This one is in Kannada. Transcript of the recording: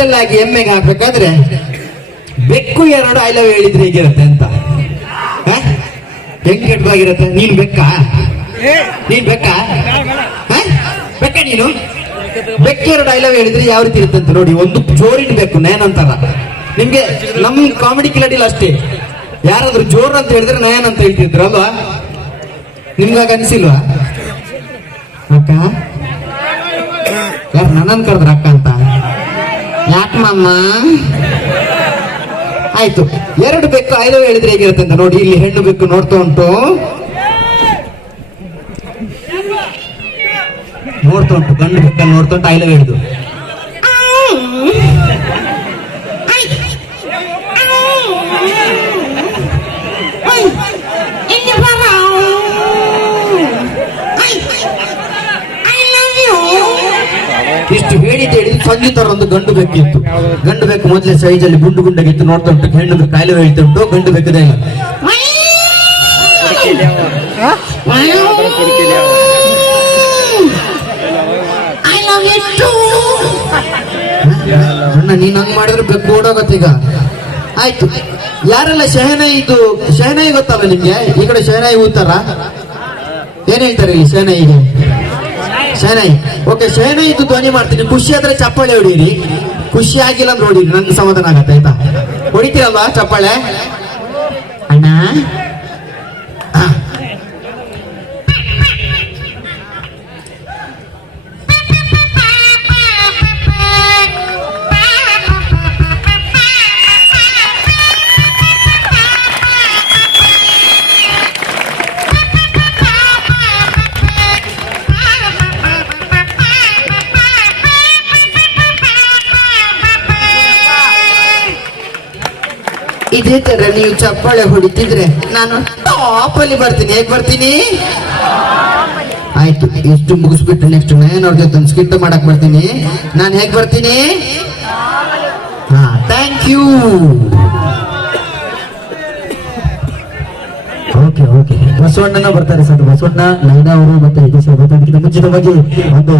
ಇಷ್ಟೆಲ್ಲ ಆಗಿ ಎಮ್ಮೆಗೆ ಹಾಕ್ಬೇಕಾದ್ರೆ ಬೆಕ್ಕು ಎರಡು ಐ ಲವ್ ಹೇಳಿದ್ರೆ ಹೇಗಿರುತ್ತೆ ಅಂತ? ಹೆಂಗ್ ಕೆಟ್ಟದಾಗಿರುತ್ತೆ? ನೀನ್ ಬೆಕ್ಕ? ನೀನ್ ಬೆಕ್ಕ? ಬೆಕ್ಕ ನೀನು? ಬೆಕ್ಕ ಎರಡು ಐ ಲವ್ ಹೇಳಿದ್ರೆ ಯಾವ ರೀತಿ ಇರುತ್ತೆ ಅಂತ ನೋಡಿ ಒಂದು ಜೋರಿನ ಬೇಕು ನಯನ್ ಅಂತಾರ. ನಿಮ್ಗೆ ನಮ್ ಕಾಮಿಡಿ ಕಿಲಾಡಿಲ್ಲ ಅಷ್ಟೇ. ಯಾರಾದ್ರೂ ಜೋರ್ ಅಂತ ಹೇಳಿದ್ರೆ ನಯನ್ ಅಂತ ಹೇಳ್ತಿದ್ರು ಅಲ್ವಾ? ನಿಮ್ಗಾಗ ಅನ್ಸಿಲ್ವಾ? ಅಕ್ಕ? ಯಾರು ನನ್ನನ್ ಕರೆದ್ರ ಅಕ್ಕ ಅಂತ? ಯಾಕೆ ಮಮ್ಮ ಆಯ್ತು. ಎರಡು ಬೆಕ್ಕು, ಐದು ಹೇಳಿದ್ರೆ ಹೇಗಿರುತ್ತೆ ಅಂತ ನೋಡಿ, ಇಲ್ಲಿ ಹೆಣ್ಣು ಬೆಕ್ಕು ನೋಡ್ತಾ ಉಂಟು. ನೋಡ್ತಾ ಉಂಟು, ಗಂಡು ಬೆಕ್ಕ ನೋಡ್ತಾ ಉಂಟು ಐಲವ್ ಹೇಳಿದು ಇಷ್ಟು ಹೇಳಿ ಸಂಗೀತರ ಒಂದು ಗಂಡು ಬೆಕ್ಕಿತ್ತು ಗಂಡು ಬೆಕ್ಕು ಮೊದಲೇ ಸೈಜ್ ಅಲ್ಲಿ ಗುಂಡು ಗುಂಡಾಗಿತ್ತು ನೋಡ್ತಾ ಉಂಟು, ಹೆಣ್ಣು ಕಾಯಿಲೆ ಹೇಳ್ತಾ ಉಂಟು, ಗಂಡು ಬೇಕದೇ ಅಣ್ಣ, ನೀನ್ ಹಂಗ್ ಮಾಡಿದ್ರೆ ಬೆಕ್ಕು ಓಡೋಗತ್ತೀಗ ಆಯ್ತು. ಯಾರೆಲ್ಲ ಶಹನಾಯಿ ಇದು ಶಹನಾಯಿ ಗೊತ್ತಲ್ಲ ನಿಮ್ಗೆ? ಈ ಕಡೆ ಶಹನಾಯಿ ಊತಾರ ಏನ್ ಹೇಳ್ತಾರೆ ಇಲ್ಲಿ ಶಹನಾಯಿಗೆ ಶಹನಾಯಿ ಓಕೆ ಶಹನಾಯಿ ಇದು ಧ್ವನಿ ಮಾಡ್ತೀನಿ. ಖುಷಿ ಆದ್ರೆ ಚಪ್ಪಾಳೆ ಹೊಡೀರಿ. ಖುಷಿ ಆಗಿಲ್ಲ ಅಂದ್ರೆ ಹೊಡೀರಿ. ನಂಗೆ ಸಮಾಧಾನ ಆಗತ್ತೆ, ಆಯ್ತಾ? ಹೊಡಿತೀರಲ್ವಾ ಚಪ್ಪಾಳೆ? ಅಣ್ಣ? ಇದೇ ತರ ನೀವು ಚಪ್ಪಾಳೆ ಹೊಡಿತಿದ್ರೆ ನಾನು ಟಾಪ್ ಬರ್ತೀನಿ. ಹೇಗ್ ಬರ್ತೀನಿ? ಆಯ್ತು, ಎಷ್ಟು ಮುಗಿಸ್ಬಿಟ್ಟು ನೆಕ್ಸ್ಟ್ ನಯನ್ ಅವ್ರ ಜೊತೆ ಸ್ಕಿಟ್ ಮಾಡಕ್ ಬರ್ತೀನಿ. ನಾನು ಹೇಗ್ ಬರ್ತೀನಿ? ಹಾ ಥ್ಯಾಂಕ್ ಯು ಓಕೆ ಓಕೆ ಬಸವಣ್ಣನ ಬರ್ತಾರೆ ಸರ್. ಬಸವಣ್ಣ, ನೈನಾ ಅವರು ಮತ್ತೆ ಮುಂಚಿತವಾಗಿ ಒಂದು